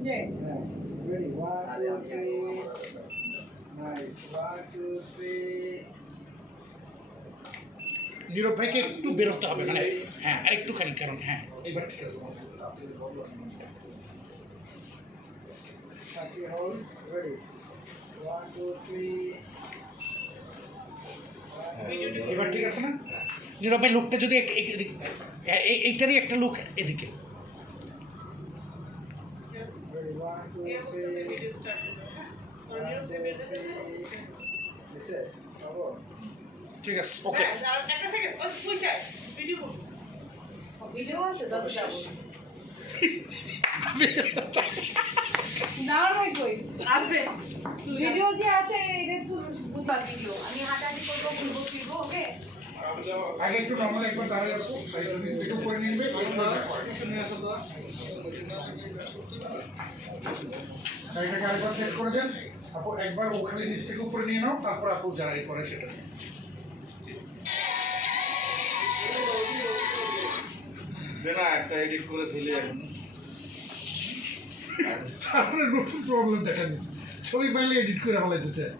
Ready? 1, 2, 3. Nice. 1, 2, 3. নীরব ভাইকে একটু বেরোতে হবে, মানে হ্যাঁ আরেকটুখানি, কারণ হ্যাঁ এবার ঠিক আছে। Okay, hold. Ready? 1, 2, 3. এবার ঠিক আছে না? নীরব ভাই লুকটা যদি এইটারই একটা লুক এদিকে। Ready? 1, 2, 3. ঠিক আছে, ওকে। ভিডিও আছে যত শেষ না নয় কই আসবে ভিডিও যে আছে এটা তো বুঝবা ভিডিও আমি হাঁটাহাঁটি করবো ঘুরবো ফিরবো ওকে আগে একটু নরমাল একবার দাঁড়িয়ে আসো, একটু করে নিবে, গাড়িটাকে আরেকবার সেট করে দেন। আপু একবার ওখানে নিচ থেকে উপরে নিয়ে নাও, তারপর আপু যারা করে সেটা না একটা এডিট করে ফেলে এখন তারপরে নতুন প্রবলেম দেখা দিচ্ছে, ছবি পাইলে এডিট করে ফেলাইতে চায়।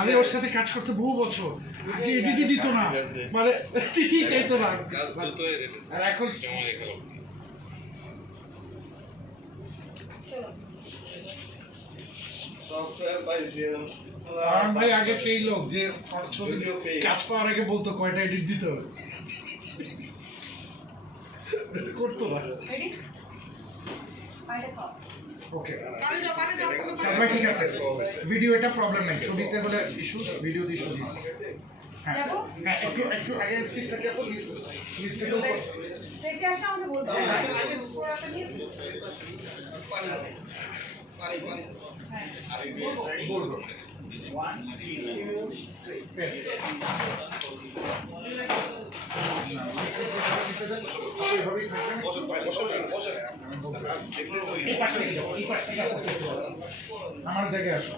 আমি ওর সাথে কাজ করতে বহু বছর, আগে এডিটই দিত না, মানে তিথি চাইতো না, আর এখন সফটওয়্যার পাইছি কারণ ভাই আগে সেই লোক যে ছবি কাজ পাওয়ার আগে বলতো কয়টা এডিট দিতে হবে, করতো না। ওকে ভাই ঠিক আছে, ভিডিও এটা প্রবলেম নাই, ছবিতে হলে ইস্যু, ভিডিও দিয়ে ইস্যু দিই। হ্যাঁ হ্যাঁ একটু একটু আগে স্পিড থাকে তো লিস্টের উপর ফেসে আসলে আমাকে বলতে হবে আগে উপর আসা নিয়ে বলবো 1 2 3 আমার জায়গায় আসো।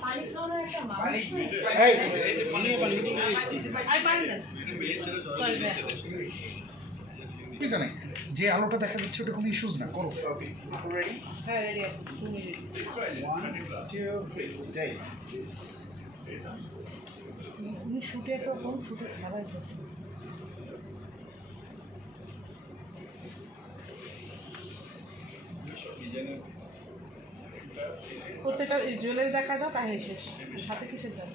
যে আলোটা দেখা যাচ্ছে ওটা কোনো ইস্যুস না, করো। হ্যাঁ রেডি আছে 2 মিনিট 1 2 3 উনি শুটে তো কোন শুটে খেলাই করছে প্রত্যেকটা জুয়েলারি দেখা দাও কাহিনী শেষ, সাথে কিসের দাম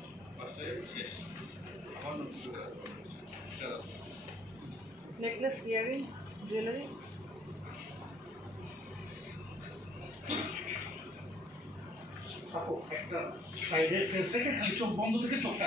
নেকলেস ইয়ারিং জুয়েলারি একটা সাইডের ফেস থেকে খালি চোখ বন্ধ থেকে চোখটা